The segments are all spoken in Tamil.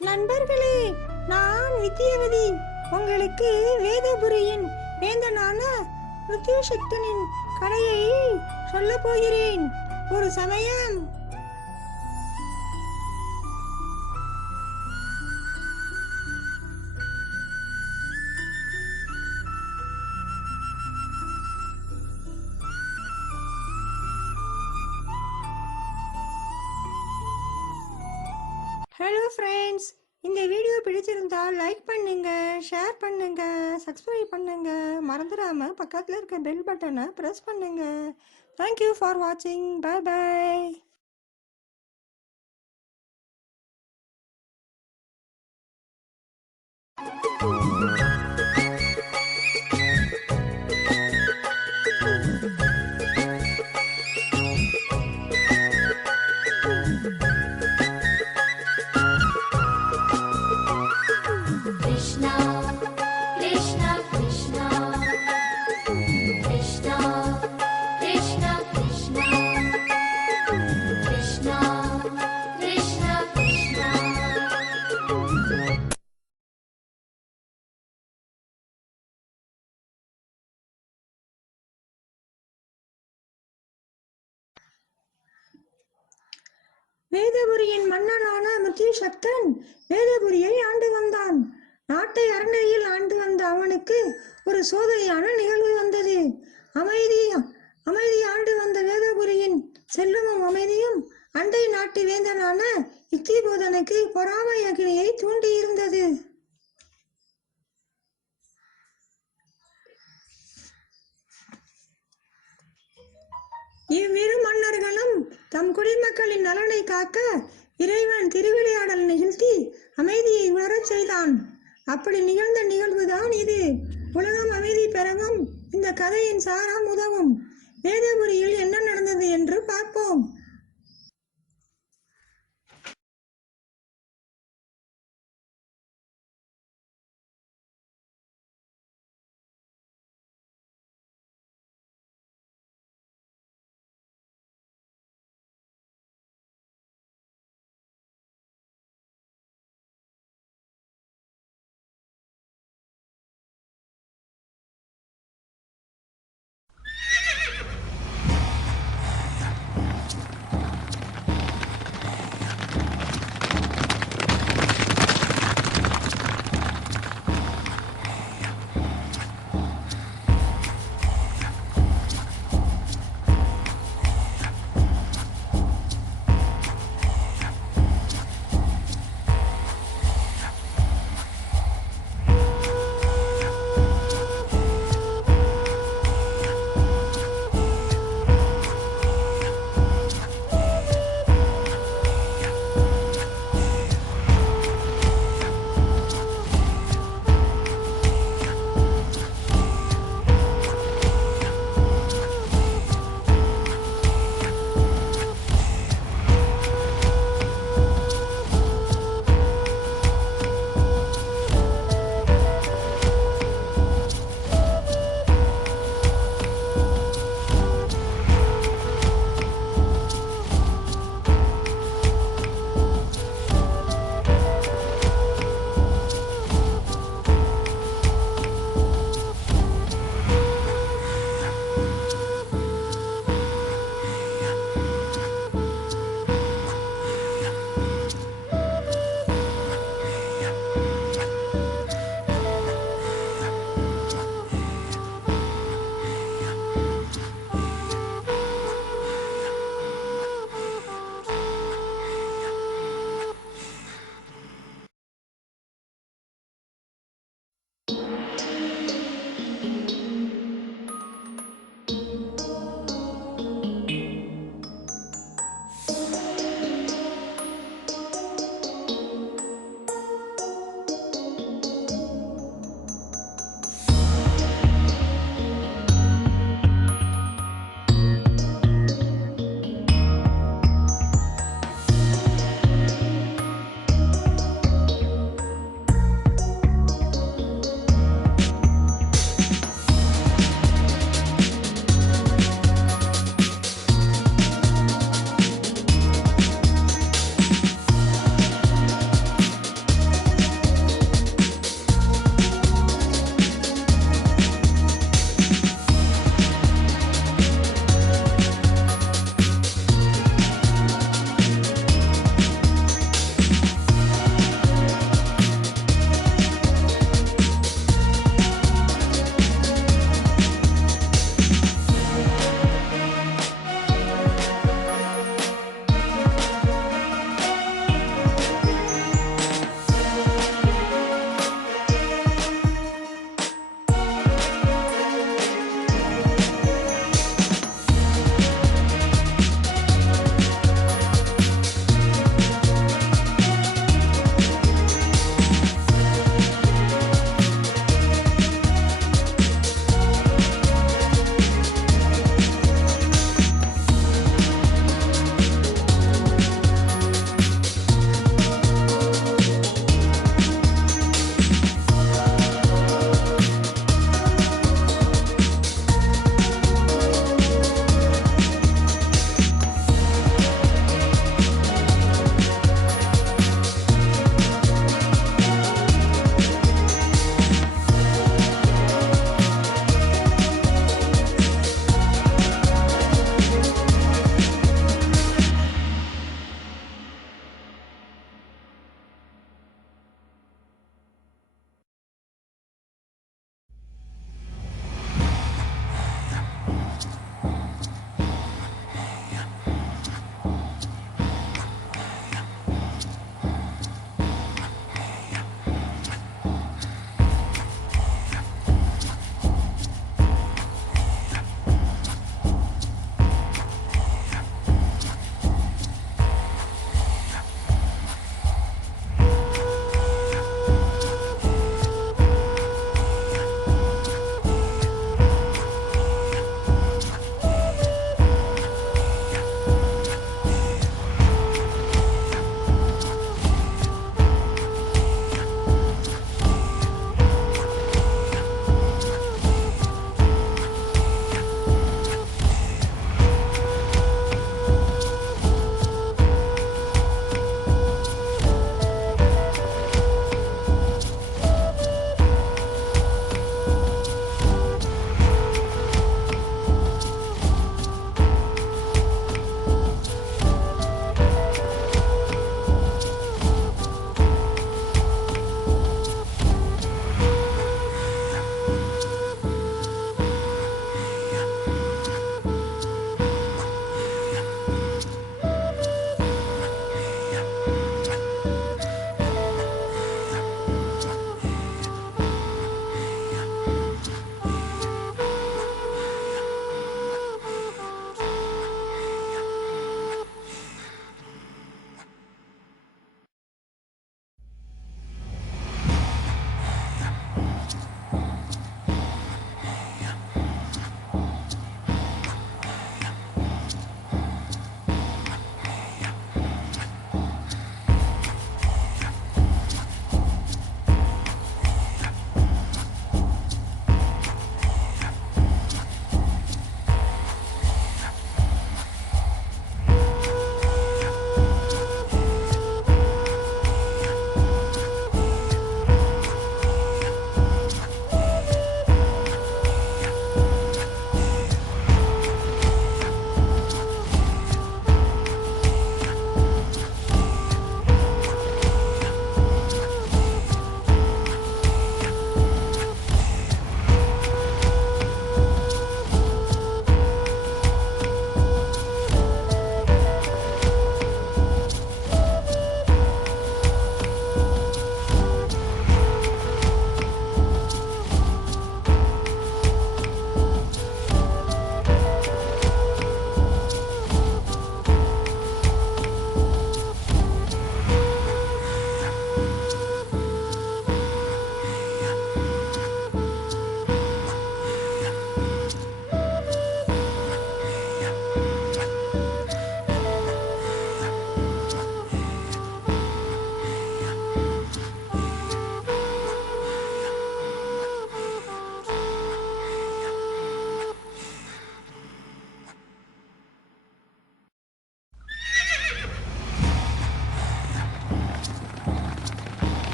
நண்பர்களே, நான் வித்யாவதி உங்களுக்கு வேதபுரியின் வேந்தனான மிருத்யுசக்தனின் கதையை சொல்லப் போகிறேன். ஒரு சமயம் ஹலோ ஃப்ரெண்ட்ஸ், இந்த வீடியோ பிடிச்சிருந்தால் லைக் பண்ணுங்க, ஷேர் பண்ணுங்க, சப்ஸ்கிரைப் பண்ணுங்க. மறந்துடாம பக்கத்தில் இருக்க பெல் பட்டனை ப்ரெஸ் பண்ணுங்க. தேங்க்யூ ஃபார் வாட்சிங். Bye bye. Krishna, Krishna, Krishna, Krishna, Krishna, Krishna, Krishna, Krishna, Krishna. வேதபுரியின் மன்னனான மிருத்யுசக்தன் வேதபுரியை ஆண்டு வந்தான். நாட்டை அறநெறியில் ஆண்டு வந்த அவனுக்கு ஒரு சோதனையான நிகழ்வு வந்தது. அமைதி ஆண்டு வந்த வேதபுரியின் செல்வமும் அமைதியும் அண்டை நாட்டு வேந்தனான இத்திபோதனுக்கு பொறாமை அக்னியை தூண்டியிருந்தது. இவ்விரு மன்னர்களும் தம் குடிமக்களின் நலனை காக்க இறைவன் திருவிளையாடல் நிகழ்த்தி அமைதியை உணரச் செய்தான். அப்படி நிகழ்ந்த நிகழ்வுதான் இது. உலகம் அமைதி பெறவும் இந்த கதையின் சாரம் உதவும். வேதபுரியில் என்ன நடந்தது என்று பார்ப்போம்.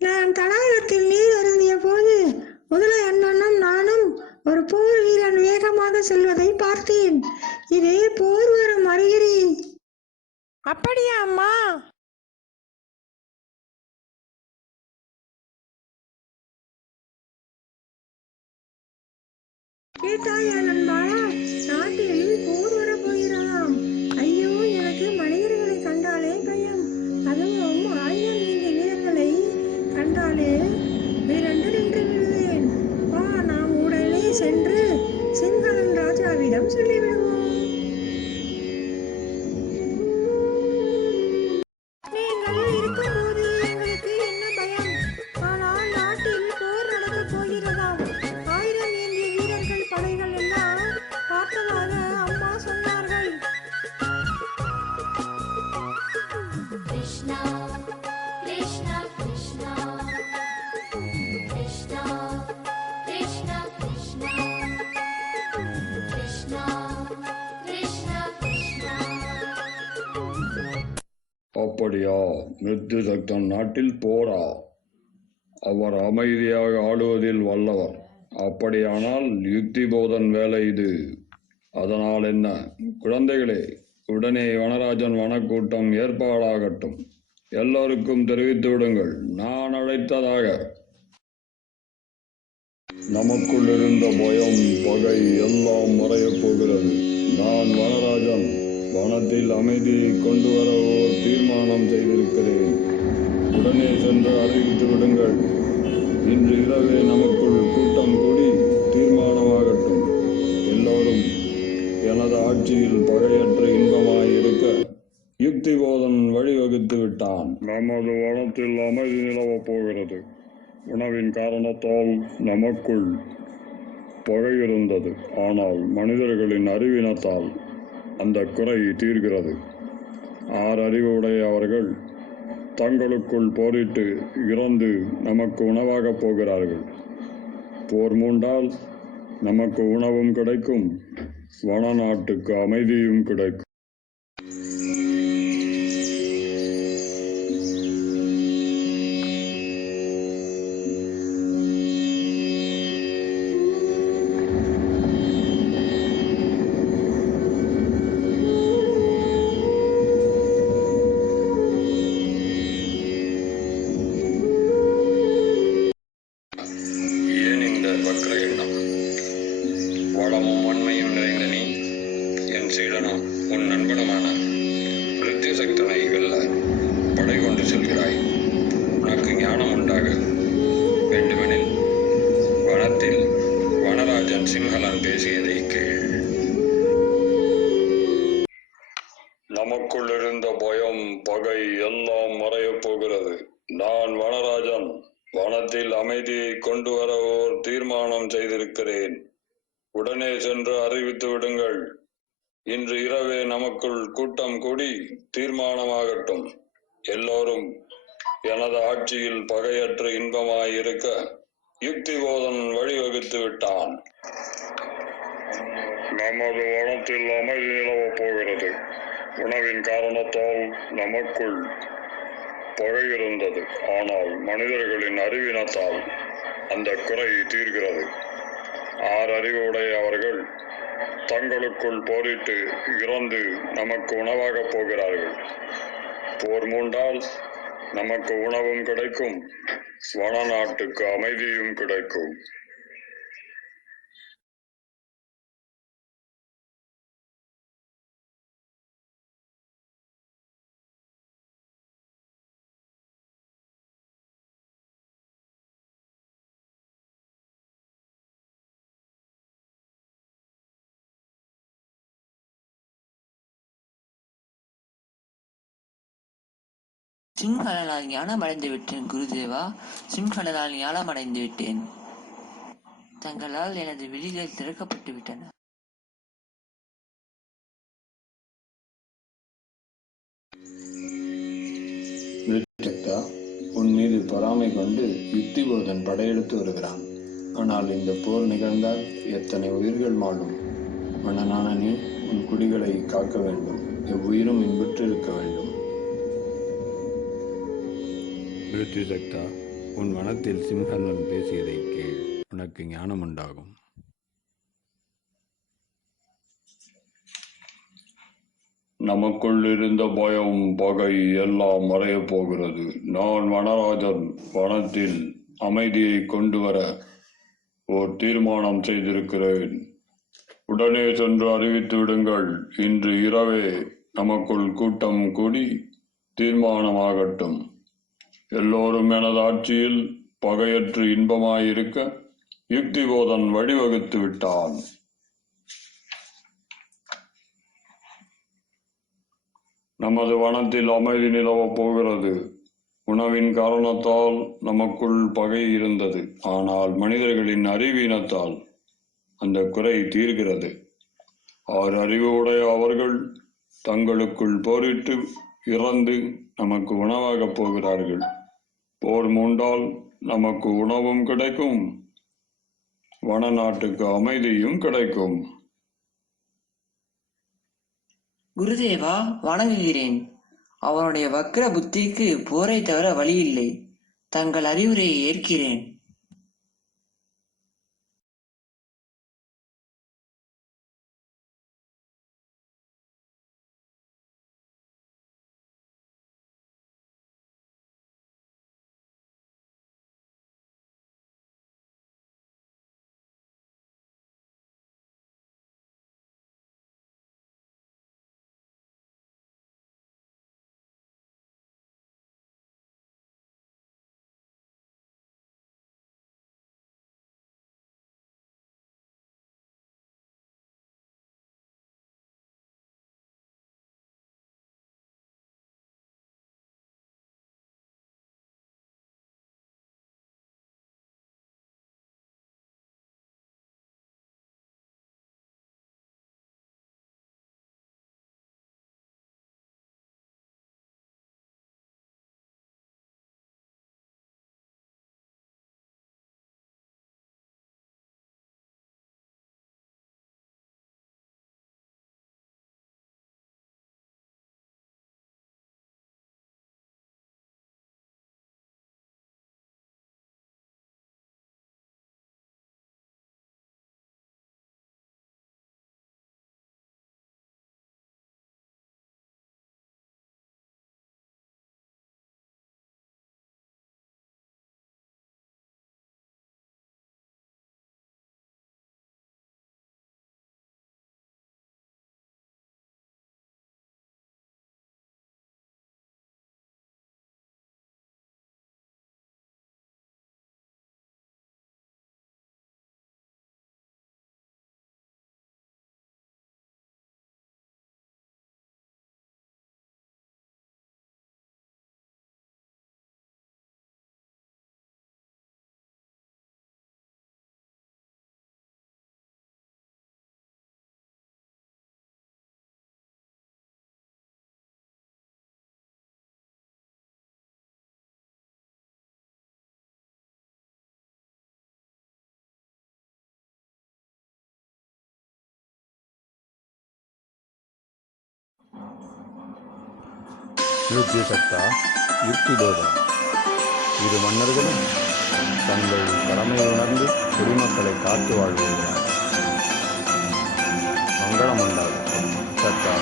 நான் தடாகத்தில் நீர் அருந்திய போது முதலை அண்ணனும் நானும் ஒரு போர் வீரன் வேகமாக செல்வதை பார்த்தேன். இது போர் வரும் அறிகுறி. அப்படியா அம்மா? கேட்டாயா நண்பா? நாட்டில் போர் வரப் போகிறதாம். ஐயோ, எனக்கு மனிதர்களை கண்டாலே பயம். அதுவும் ஆயுதம் ஏந்திய வீரர்களை கண்டாலே விரண்டு நின்று விடுவேன். வா, நாம் உடனே சென்று சிங்களன் ராஜாவிடம் சொல்லிவிடுவோம். நீங்கள் இருக்கும்போது எங்களுக்கு என்ன பயம்? ஆனால் நாட்டில் போர் நடக்கப் போகிறதாம். ஆயுதம் ஏந்திய வீரர்கள் படைகள் எல்லாம் பார்த்ததாக அம்மா சொன்னார்கள். Krishna, Krishna, Krishna, Krishna, Krishna, Krishna, Krishna, Krishna, Krishna. அப்படியா? மிருத்யுசக்தன் நாட்டில் போரா? அவர் அமைதியாக ஆடுவதில் வல்லவர். அப்படியானால் யுக்திபோதன் வேலை இது. அதனால் என்ன? குழந்தைகளே, உடனே வனராஜன் வனக்கூட்டம் ஏற்பாடாகட்டும். எல்லோருக்கும் தெரிவித்து விடுங்கள், நான் அழைத்ததாக. நமக்குள் இருந்த பயம், பகை எல்லாம் மறையப் போகிறது. நான் வனராஜன் வனத்தில் அமைதியை கொண்டு வர ஒரு தீர்மானம் செய்திருக்கிறேன். உடனே சென்று அறிவித்து விடுங்கள். இன்று இரவே நமக்குள் கூட்டம் கூடி தீர்மானமாகட்டும். எல்லோரும் எனது ஆட்சியில் பகையற்ற இன்பமாயிருக்க யுக்திபோதன் வழிவகுத்து விட்டான். நமது வனத்தில் அமைதி நிலவப் போகிறது. உணவின் காரணத்தால் நமக்குள் பகை இருந்தது. ஆனால் மனிதர்களின் அறிவினத்தால் அந்த குறை தீர்கிறது. 6 அறிவு உடைய அவர்கள் தங்களுக்குள் போரிட்டு இறந்து நமக்கு உணவாகப் போகிறார்கள். போர் மூண்டால் நமக்கு உணவும் கிடைக்கும், வன நாட்டுக்கு அமைதியும் கிடைக்கும். வக்ர எண்ணம்? வளமும் உண்மையும் நிறைந்த நீ, என் சீடனும் உன் நண்பனுமான மிருத்யுசக்தனை வெல்ல படை கொண்டு செல்கிறாய். உனக்கு ஞானம் உண்டாக வேண்டுமெனில் வனத்தில் வனராஜன் சிங்களன் பேசியதை கேள். நமக்குள் இருந்த பயம், பகை எல்லாம் மறையப் போகிறது. நான் வனராஜன் வனத்தில் அமைதியை கொண்டு வர ஓர் தீர்மானம் செய்திருக்கிறேன். உடனே சென்று அறிவித்து விடுங்கள். இன்று இரவே நமக்குள் கூட்டம் கூடி தீர்மானமாகட்டும். எல்லோரும் எனது ஆட்சியில் பகையற்ற இன்பமாயிருக்க யுக்திபோதன் வழிவகுத்து விட்டான். நமது வனத்தில் அமைதி நிலவப் போகிறது. உணவின் காரணத்தால் நமக்குள் பகை இருந்தது. ஆனால் மனிதர்களின் அறிவினத்தால் அந்த குறை தீர்கிறது. 6 அறிவு உடைய அவர்கள் தங்களுக்குள் போரிட்டு இறந்து நமக்கு உணவாகப் போகிறார்கள். போர் மூண்டால் நமக்கு உணவும் கிடைக்கும், வன நாட்டுக்கு அமைதியும் கிடைக்கும். சிம்ஹலனால் ஞானமடைந்து விட்டேன் குருதேவா, சிம்ஹலனால் ஞானமடைந்து விட்டேன். தங்களால் எனது விழிகள் திறக்கப்பட்டு விட்டன. மிருத்யுசக்தா, உன் மீது பொறாமை கொண்டு யுக்திபோதன் படையெடுத்து வருகிறான். ஆனால் இந்த போர் நிகழ்ந்தால் எத்தனை உயிர்கள் மாளும். மன்னனான நீ உன் குடிகளை காக்க வேண்டும். எவ்வுயிரும் இன்புற்று இருக்க வேண்டும். மிருத்யுசக்தா, உன் வனத்தில் சிம்ஹன் பேசியதை கேள், உனக்கு ஞானம் உண்டாகும். நமக்குள் இருந்த பயம், பகை எல்லாம் மறையப் போகிறது. நான் வனராஜன் வனத்தில் அமைதியை கொண்டு வர ஓர் தீர்மானம் செய்திருக்கிறேன். உடனே சென்று அறிவித்து விடுங்கள். இன்று இரவே நமக்குள் கூட்டம் கூடி தீர்மானமாகட்டும். எல்லோரும் எனது ஆட்சியில் பகையற்று இன்பமாயிருக்க யுக்திபோதன் வழிவகுத்து விட்டான். நமது வனத்தில் அமைதி நிலவப் போகிறது. உணவின் காரணத்தால் நமக்குள் பகை இருந்தது. ஆனால் மனிதர்களின் அறிவீனத்தால் அந்த குறை தீர்கிறது. 6 அறிவு உடைய அவர்கள் தங்களுக்குள் போரிட்டு இறந்து நமக்கு உணவாகப் போகிறார்கள். போர் மூண்டால் நமக்கு உணவும் கிடைக்கும், வன நாட்டுக்கு அமைதியும் கிடைக்கும். குருதேவா, வணங்குகிறேன். அவனுடைய வக்ர புத்திக்கு போரை தவிர வழியில்லை. தங்கள் அறிவுரையை ஏற்கிறேன். நிருத்யுசக்தா, யுக்திபோதா, இரு மன்னர்களும் தங்கள் கடமையை உணர்ந்து குடிமக்களை காத்து வாழ்கிறார். மங்களம் உண்டாகும். சத்தா.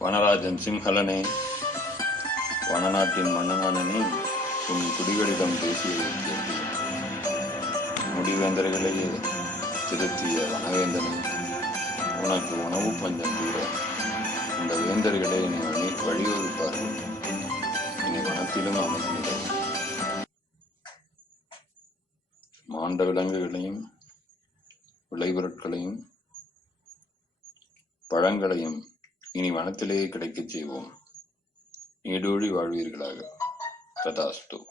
வனராஜன் சிம்ஹலனே, வனநாட்டின் மன்னனானனே, உன் குடிகளிடம் பேசியதை கேட்டேன். முடிவேந்தர்களையே திருத்திய வனவேந்தனே, உனக்கு உணவு பஞ்சம் தீர இந்த வேந்தர்களை இனி வழிவகுப்பார்கள். இனி வனத்திலும் அமைதி நிலவும். மாண்ட விலங்குகளையும் விளைபொருட்களையும் பழங்களையும் இனி வனத்திலேயே கிடைக்கச் செய்வோம். நீடூழி வாழ்வீர்களாக. ததாஸ்து.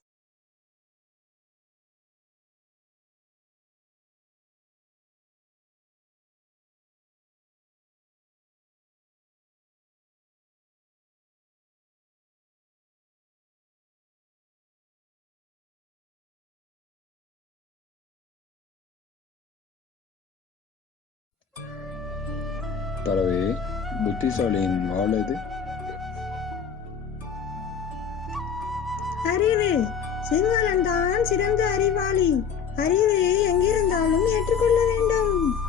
பறவை, புத்திசாலியின் வாள் எது? அறிவு. சிங்களன் தான் சிறந்த அறிவாளி. அறிவை எங்கிருந்தாலும் ஏற்றுக்கொள்ள வேண்டும்.